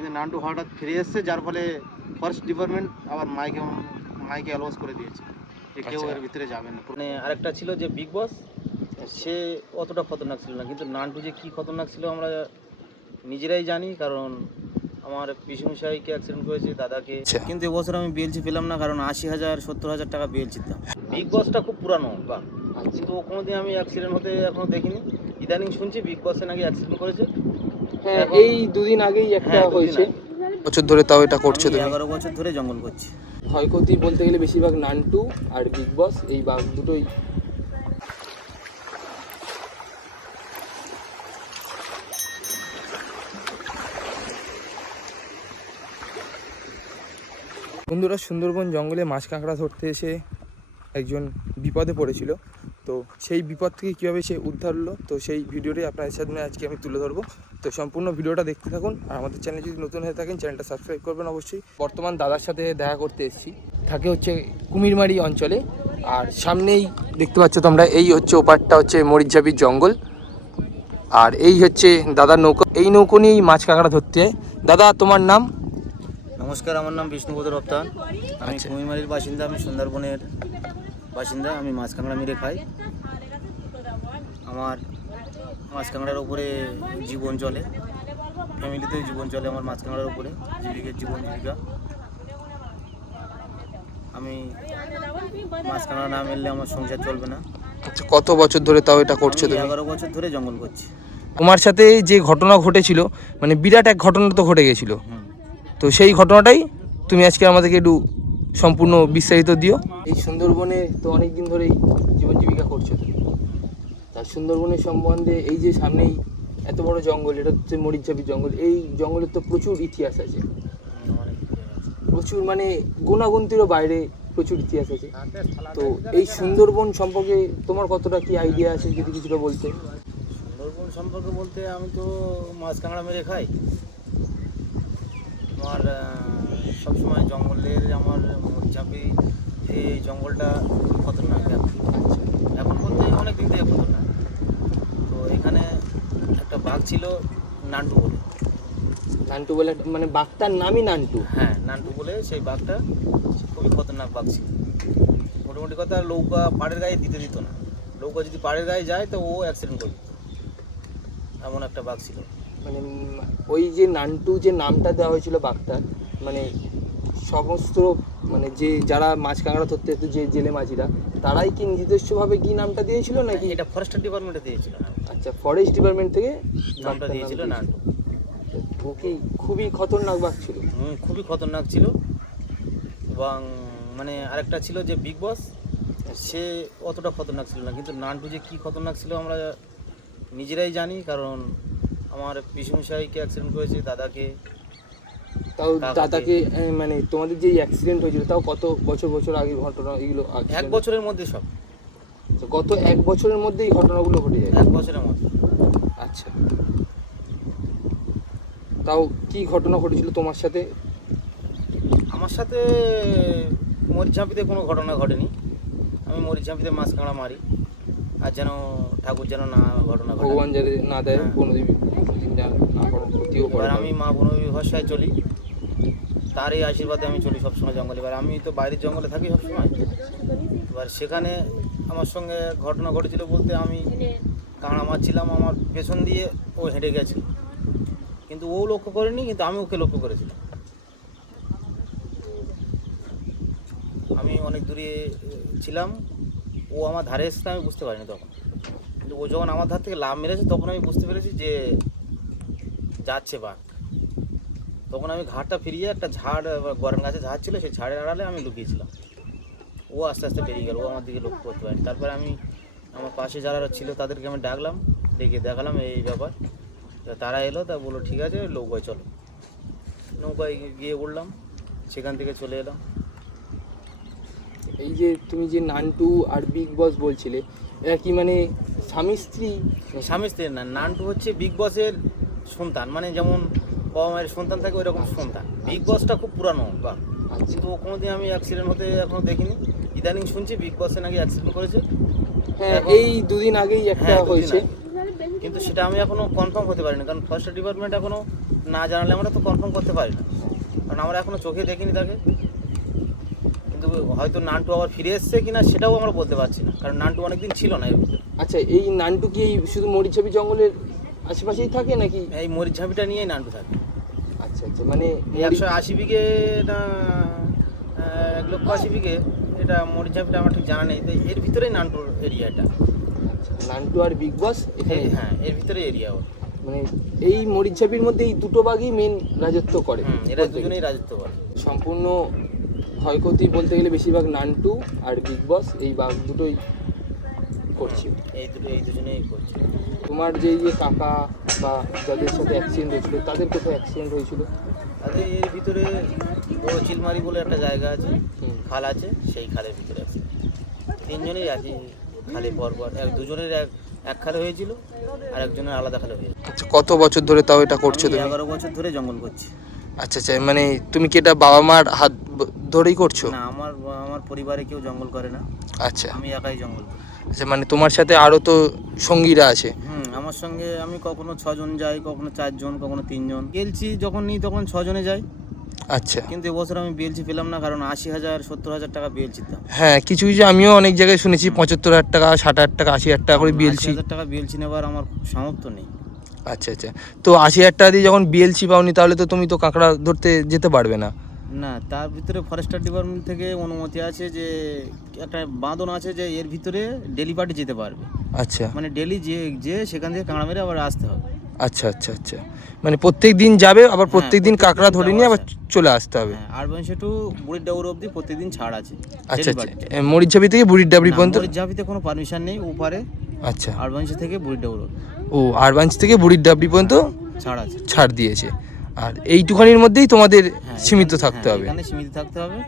কিন্তু নান্টু হঠাৎ ফিরে এসছে যার ফলে ফরেস্ট ডিপার্টমেন্ট আবার মাইকে মাইকে অ্যালোয়াস করে দিয়েছে যে কেউ আচ্ছা। এর ভিতরে যাবে না। মানে আরেকটা ছিল যে বিগ বস সে অতটা খতরনাক ছিল না কিন্তু নান্টু যে কী খতরনাক ছিল আমরা নিজেরাই জানি কারণ আমার পিসমশাইকে অ্যাক্সিডেন্ট করেছে দাদাকে। আচ্ছা। কিন্তু এবছর আমি বিএলসি পেলাম না কারণ আশি হাজার সত্তর হাজার টাকা বিএলসির দাম। বিগ বসটা খুব পুরানো বা কিন্তু ও কোনোদিন আমি অ্যাক্সিডেন্ট হতে এখনও দেখিনি। ইদানিং শুনছি বিগ বসে নাকি অ্যাক্সিডেন্ট করেছে। এই দুদিন আগেই একটা হ্যাঁ, হয়েছে। বছর ধরে তাও এটা করছ তুমি? এগারো বছর ধরে জঙ্গল করছি। ক্ষয়ক্ষতি বলতে গেলে বেশিরভাগ নানটু আর বিগ বস এই বাঘ দুটোই। বন্ধুরা সুন্দরবন জঙ্গলে মাছ কাঁকড়া ধরতে এসে একজন বিপদে পড়েছিল। তো সেই বিপদ থেকে কীভাবে সে উদ্ধার হলো তো সেই ভিডিওটাই আপনাদের সামনে আজকে আমি তুলে ধরবো। তো সম্পূর্ণ ভিডিওটা দেখতে থাকুন আর আমাদের চ্যানেল যদি নতুন হয়ে থাকেন চ্যানেলটা সাবস্ক্রাইব করবেন অবশ্যই। বর্তমান দাদার সাথে দেখা করতে এসেছি। থাকে হচ্ছে কুমিরমারি অঞ্চলে আর সামনেই দেখতে পাচ্ছ তোমরা এই হচ্ছে ওপারটা হচ্ছে মরিচঝাপির জঙ্গল। আর এই হচ্ছে দাদার নৌকো এই নৌকো নিয়েই মাছ কাঁকড়া ধরতে হয়। দাদা তোমার নাম? নমস্কার আমার নাম বিষ্ণুপদ রপ্তান। আমি আচ্ছা। কুমিরমারির বাসিন্দা আমি সুন্দরবনের বাসিন্দা আমি মাছ কাঁকড়া মেরে খাই। আমার মাছ কাঁকড়ার উপরে জীবন চলে। ফ্যামিলিতে জীবন চলে আমার মাছ কাঁকড়ার উপরে জীবিকা জীবন জীবিকা। আমি মাছ কাঁকড়া না মেরলে আমার সংসার চলবে না। আচ্ছা, কত বছর ধরে তাও এটা করছে তুমি? এগারো বছর ধরে জঙ্গল করছি। তোমার সাথে যে ঘটনা ঘটেছিল মানে বিরাট এক ঘটনা তো ঘটে গেছিল। তো সেই ঘটনাটাই তুমি আজকে আমাদেরকে একটু সম্পূর্ণ বিস্তারিত দিও। এই সুন্দরবনে তো অনেক দিন ধরেই জীবন জীবিকা করছ তুমি। তার সুন্দরবনের সম্বন্ধে এই যে সামনেই এত বড় জঙ্গল এটা হচ্ছে মরিচঝাপি জঙ্গল এই জঙ্গলের তো প্রচুর ইতিহাস আছে। প্রচুর মানে গুণাগুন্তিরও বাইরে প্রচুর ইতিহাস আছে। তো এই সুন্দরবন সম্পর্কে তোমার কতটা কি আইডিয়া আছে যদি কিছুটা বলতে? সুন্দরবন সম্পর্কে বলতে আমি তো মাছ কাঁকড়া মেরে খাই। আমার সবসময় জঙ্গলের আমার চাপি এই জঙ্গলটা খতরনাক এখন এখন বলতে অনেক দিন থেকে খতরনাক। তো এখানে একটা বাঘ ছিল নান্টু বলে। নান্টু বলে মানে বাঘটার নামই নান্টু। হ্যাঁ নান্টু বলে সেই বাঘটা খুবই খতরনাক বাঘ ছিল। মোটামুটি কথা লৌকা পাড়ের গায়ে দিতে দিত না। লৌকা যদি পাড়ের গায়ে যায় তো ও অ্যাক্সিডেন্ট করবে এমন একটা বাঘ ছিল। মানে ওই যে নান্টু যে নামটা দেওয়া হয়েছিল বাঘটার মানে সমস্ত মানে যে যারা মাছ কাঁকড়া ধরতে যেত যে জেলে মাঝিরা তারাই কি নিজস্বভাবে কি নামটা দিয়েছিল নাকি? এটা ফরেস্ট ডিপার্টমেন্টে দিয়েছিল আচ্ছা ফরেস্ট ডিপার্টমেন্ট থেকে নামটা দিয়েছিল। নান্টু। ও কি খুবই খতরনাক বাঘ ছিল? খুবই খতরনাক ছিল। এবং মানে আরেকটা ছিল যে বিগ বস সে অতটা খতরনাক ছিল না। কিন্তু নান্টু যে কী খতরনাক ছিল আমরা নিজেরাই জানি কারণ আমার পিসমশাইকে অ্যাক্সিডেন্ট করেছে দাদাকে। তাও দাদাকে মানে তোমাদের যে অ্যাক্সিডেন্ট হয়েছিল তাও কত বছর বছর আগে ঘটনা এগুলো এক বছরের মধ্যে সব। গত এক বছরের মধ্যে এই ঘটনাগুলো ঘটে যায়? এক বছরের মধ্যে। আচ্ছা। তাও কি ঘটনা ঘটেছিল তোমার সাথে? আমার সাথে মরিচাঁপিতে কোনো ঘটনা ঘটেনি। আমি মরিচাঁপিতে মাছ কাঁকড়া মারি। আর যেন ঠাকুর যেন না ঘটনা ঘটে ভগবান যাতে না দেয় হ্যাঁ। কোনো এবার আমি মা বনবী ভাষায় চলি। তার এই আশীর্বাদে আমি চলি সবসময় জঙ্গলে। এবার আমি তো বাইরের জঙ্গলে থাকি সবসময়। এবার সেখানে আমার সঙ্গে ঘটনা ঘটেছিল বলতে আমি কাঁকড়া মারছিলাম আমার পেছন দিয়ে ও হেঁটে গেছে কিন্তু ও লক্ষ্য করেনি কিন্তু আমি ওকে লক্ষ্য করেছিলাম। আমি অনেক দূরে ছিলাম ও আমার ধারে এসে আমি বুঝতে পারিনি তখন। কিন্তু ও যখন আমার ধার থেকে লাভ মেরেছে, তখন আমি বুঝতে পেরেছি যে যাচ্ছে বাঘ। তখন আমি ঘাটটা ফিরিয়ে একটা ঝাড় গরম গাছে ঝাড় ছিল, সেই ঝাড়ের আড়ালে আমি লুকিয়েছিলাম। ও আস্তে আস্তে বেরিয়ে গেল, ও আমার দিকে লক্ষ্য করতে পারেনি। তারপরে আমি আমার পাশে যারা ছিল, তাদেরকে আমি ডাকলাম, ডেকে দেখালাম এই ব্যাপার। তারা এলো, তা বলল, ঠিক আছে, নৌকায় চলো। নৌকায় গিয়ে উঠলাম, সেখান থেকে চলে এলাম। এই যে তুমি যে নান্টু আর বিগ বস বলছিলে এরা কি মানে স্বামী স্ত্রী? স্বামী স্ত্রী না নান্টু হচ্ছে বিগ বসের সন্তান মানে যেমন বাবা মায়ের সন্তান থাকে ওই রকম সন্তান। বিগ বসটা খুব পুরানো বা আচ্ছা। কিন্তু ও কোনোদিন আমি অ্যাক্সিডেন্ট হতে এখনও দেখিনি। ইদানিং শুনছি বিগ বসে নাকি অ্যাক্সিডেন্ট করেছে। হ্যাঁ এই দুদিন আগেই একটা হ্যাঁ, হয়েছে। কিন্তু সেটা আমি এখনও কনফার্ম হতে পারিনি কারণ ফরেস্ট ডিপার্টমেন্ট এখনও না জানালে আমরা তো কনফার্ম করতে পারি না। কারণ আমরা এখনও চোখে দেখিনি তাকে। কিন্তু হয়তো নান্টু আবার ফিরে এসছে কিনা সেটাও আমরা বলতে পারছি না। কারণ নান্টু অনেকদিন ছিল না এর ভিতরে। আচ্ছা এই নানটু কি এই শুধু মরিচাপি জঙ্গলের আশেপাশেই থাকে নাকি? এই মরিচ ঝাঁপিটা নিয়েই নান্টু থাকে। আচ্ছা আচ্ছা মানে একশো আশি বিঘে না এক লক্ষ আশি বিঘে এটা মরিচ ঝাঁপিটা আমার ঠিক জানা নেই। তো এর ভিতরেই নান্টুর এরিয়াটা। আচ্ছা, নান্টু আর বিগ বস এখানে? হ্যাঁ এর ভিতরে এরিয়া ওর। মানে এই মরিচাপির মধ্যে এই দুটো বাঘই মেন রাজত্ব করে এরা দুজনেই রাজত্ব করে। সম্পূর্ণ ক্ষয়ক্ষতি বলতে গেলে বেশিরভাগ নান্টু আর বিগ বস এই বাঘ দুটোই করছে। এই দুটো এই দুজনেই করছে। তোমার যে যে কাকা বা যাদের সাথে অ্যাক্সিডেন্ট হয়েছিল তাদের কোথায় অ্যাক্সিডেন্ট হয়েছিল? তাদের এর ভিতরে বড় চিলমারি বলে একটা জায়গা আছে খাল আছে সেই খালের ভিতরে আছে। তিনজনেই আছে খালে পর পর এক দুজনের এক এক খালে হয়েছিল আর একজনের আলাদা খালে হয়েছিল। আচ্ছা কত বছর ধরে তাও এটা করছে তুমি? এগারো বছর ধরে জঙ্গল করছি। আচ্ছা আচ্ছা মানে তুমি কি এটা বাবা মার হাত ধরেই করছ? না আমার আমার পরিবারে কেউ জঙ্গল করে না। আচ্ছা। আমি একাই জঙ্গল আচ্ছা মানে তোমার সাথে আরও তো সঙ্গীরা আছে। হুম আমার সঙ্গে আমি কখনো ছজন যাই কখনো চারজন কখনো তিনজন। বেলছি যখন নিই তখন ছজনে যাই। আচ্ছা। কিন্তু এবছর আমি বেলছি পেলাম না কারণ আশি হাজার সত্তর হাজার টাকা বেলছি দাম হ্যাঁ কিছু কিছু আমিও অনেক জায়গায় শুনেছি পঁচাত্তর হাজার টাকা ষাট হাজার টাকা আশি হাজার টাকা করে বিএলসি হাজার টাকা বেলছি নেবার আমার সামর্থ্য নেই। আচ্ছা আচ্ছা। তো আশি হাজার টাকা দিয়ে যখন বিএলসি পাওনি তাহলে তো তুমি তো কাঁকড়া ধরতে যেতে পারবে না। না তার ভিতরে ফরেস্টার ডিপার্টমেন্ট থেকে অনুমতি আছে যে একটা বাঁধন আছে যে এর ভিতরে ডেলি পার্টি যেতে পারবে। আচ্ছা। মানে ডেলি যে যে সেখান থেকে কাঁকড়া মেরে আবার আসতে হবে। আচ্ছা আচ্ছা আচ্ছা। মানে প্রত্যেক দিন যাবে আবার প্রত্যেক দিন কাঁকড়া ধরে নিয়ে আবার চলে আসতে হবে। হ্যাঁ আর বংশে টু বুড়ির ডাউর অবধি প্রত্যেকদিন ছাড় আছে আচ্ছা আচ্ছা। মরিচাপি থেকে বুড়ির ডাবরি পর্যন্ত? মরিচ ঝাঁপিতে কোনো পারমিশন নেই ওপারে আচ্ছা। আর বংশে থেকে বুড়ির অবধি। ও আরবাঞ্চ থেকে বুড়ির ডাবরি পর্যন্ত ছাড় আছে। ছাড় দিয়েছে। আর এইটুখানির মধ্যেই তোমাদের হ্যাঁ, সীমিত থাকতে হ্যাঁ, হবে। এখানে সীমিত থাকতে হবে।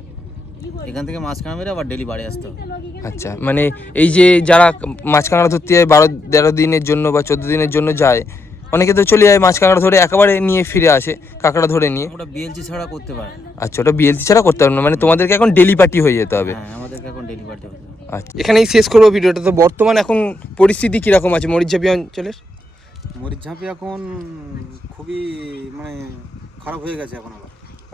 এখান থেকে মাছ কাঁকড়া মেরে আবার ডেলি বাড়ি আসতে হবে। আচ্ছা মানে এই যে যারা মাছ কাঁকড়া ধরতে যায় বারো তেরো দিনের জন্য বা চোদ্দ দিনের জন্য যায় অনেকে তো চলে যায় মাছ কাঁকড়া ধরে একেবারে নিয়ে ফিরে আসে কাঁকড়া ধরে নিয়ে। আমরা বিএলজি ছাড়া করতে পারি আচ্ছা ওটা বিএলসি ছাড়া করতে পারবে না মানে তোমাদেরকে এখন ডেলি পার্টি হয়ে যেতে হবে। হ্যাঁ আমাদেরকে এখন ডেলি পার্টি হবে। আচ্ছা এখানেই শেষ করব ভিডিওটা। তো বর্তমান এখন পরিস্থিতি কীরকম আছে? মরিচঝাপি অঞ্চলের? মরিচ ঝাঁপি এখন খুবই মানে খারাপ হয়ে গেছে এখন আবার।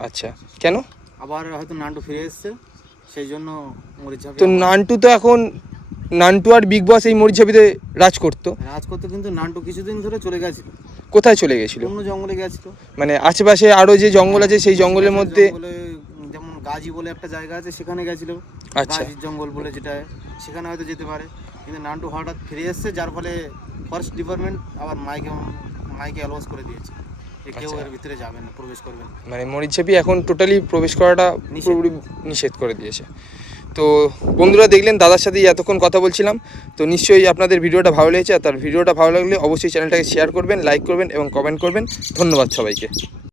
আচ্ছা। কেন? আবার হয়তো নান্টু ফিরে এসছে সেই জন্য মরিচ ঝাঁপি তো নান্টু তো এখন নান্টু আর বিগ বস এই মরিচঝাপিতে রাজ করতো? রাজ করতে কিন্তু নান্টু কিছুদিন ধরে চলে গেছিল। কোথায় চলে গেছিল? অন্য জঙ্গলে গেছিল। মানে আশেপাশে আরও যে জঙ্গল আছে সেই জঙ্গলের মধ্যে যেমন গাজী বলে একটা জায়গা আছে সেখানে গেছিল। আচ্ছা। জঙ্গল বলে যেটা সেখানে হয়তো যেতে পারে। কিন্তু নান্টু হঠাৎ ফিরে এসছে যার ফলে ফরেস্ট ডিপার্টমেন্ট আবার মাইকে মাইকে অ্যালোয়াস করে দিয়েছে। যে কেউ আচ্ছা। এর ভিতরে যাবে না প্রবেশ করবে না। মানে মরিচঝাপি এখন টোটালি প্রবেশ করাটা পুরোপুরি নিষেধ করে দিয়েছে। তো বন্ধুরা দেখলেন দাদার সাথে এতক্ষণ কথা বলছিলাম। তো নিশ্চয়ই আপনাদের ভিডিওটা ভালো লেগেছে। আর তার ভিডিওটা ভালো লাগলে অবশ্যই চ্যানেলটাকে শেয়ার করবেন লাইক করবেন এবং কমেন্ট করবেন। ধন্যবাদ সবাইকে।